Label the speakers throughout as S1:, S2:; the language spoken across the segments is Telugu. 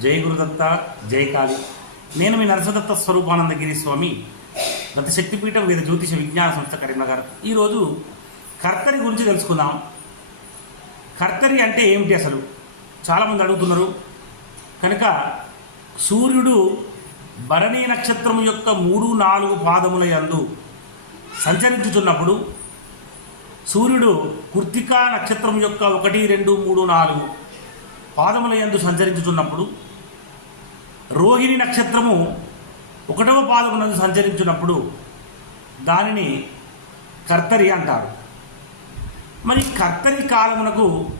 S1: జై గురుదత్త జై కాళి. నేను మీ నరసదత్త స్వరూపానందగిరి స్వామి గత శక్తిపీఠం వేద జ్యోతిష విజ్ఞాన సంస్థ కరీంనగర్. ఈరోజు కర్తరి గురించి తెలుసుకుందాం. కర్తరి అంటే ఏమిటి అసలు? చాలామంది అడుగుతున్నారు. కనుక సూర్యుడు భరణీ నక్షత్రం యొక్క మూడు నాలుగు పాదముల యందు సంచరించుతున్నప్పుడు సూర్యుడు కృత్తికా నక్షత్రం యొక్క ఒకటి రెండు మూడు నాలుగు పాదముల యందు సంచరించుతున్నప్పుడు రోహిణి నక్షత్రము ఒకటవ పాదమునందు సంచరించినప్పుడు దానిని కర్తరి అంటారు. మరి కర్తరి కాలమునకు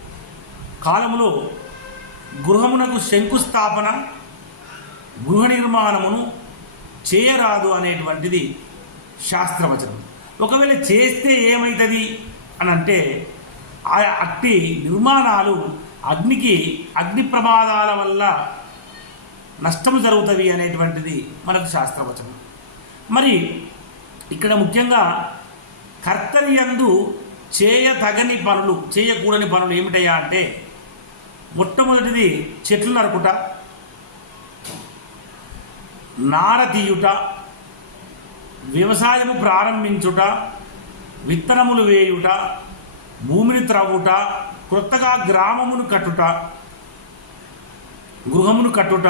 S1: కాలములో గృహమునకు శంకుస్థాపన గృహ నిర్మాణమును చేయరాదు అనేటువంటిది శాస్త్రవచనం. ఒకవేళ చేస్తే ఏమవుతుంది అని అంటే ఆ అట్టి నిర్మాణాలు అగ్నికి అగ్ని ప్రమాదాల వల్ల నష్టము జరుగుతుంది అనేటువంటిది మనకు శాస్త్రవచనం. మరి ఇక్కడ ముఖ్యంగా కర్తవ్యందు చేయతగని పనులు చేయకూడని పనులు ఏమిటయ్యా అంటే మొట్టమొదటిది చెట్లు నరుకుట నార తీయుట వ్యవసాయము ప్రారంభించుట విత్తనములు వేయుట భూమిని త్రవ్వుట క్రొత్తగా గ్రామమును కట్టుట గృహమును కట్టుట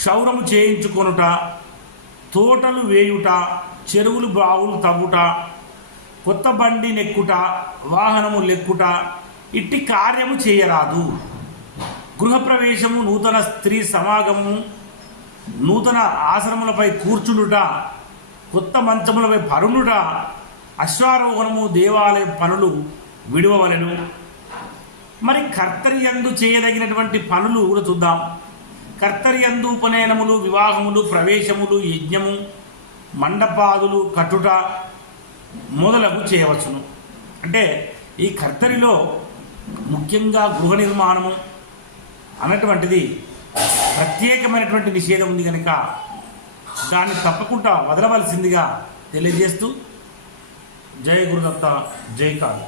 S1: క్షౌరము చేయించుకొనుట తోటలు వేయుట చెరువులు బావులు తవ్వుట కొత్త బండి నెక్కుట వాహనము లెక్కుట ఇట్టి కార్యము చేయరాదు. గృహప్రవేశము నూతన స్త్రీ సమాగము నూతన ఆశ్రములపై కూర్చుండుట కొత్త మంచములపై పరులుట అశ్వారోహణము దేవాలయ పనులు విడవవలెను. మరి కర్తరియందు చేయదగినటువంటి పనులు కూడా చూద్దాం. కర్తర్యందు ఉపనయనములు వివాహములు ప్రవేశములు యజ్ఞము మండపాదులు కట్టుట మొదలగు చేయవచ్చును. అంటే ఈ కర్తరిలో ముఖ్యంగా గృహ నిర్మాణము అన్నటువంటిది ప్రత్యేకమైనటువంటి నిషేధం ఉంది కనుక దాన్ని తప్పకుండా వదలవలసిందిగా తెలియజేస్తూ జయ గురుదత్త జై కాదు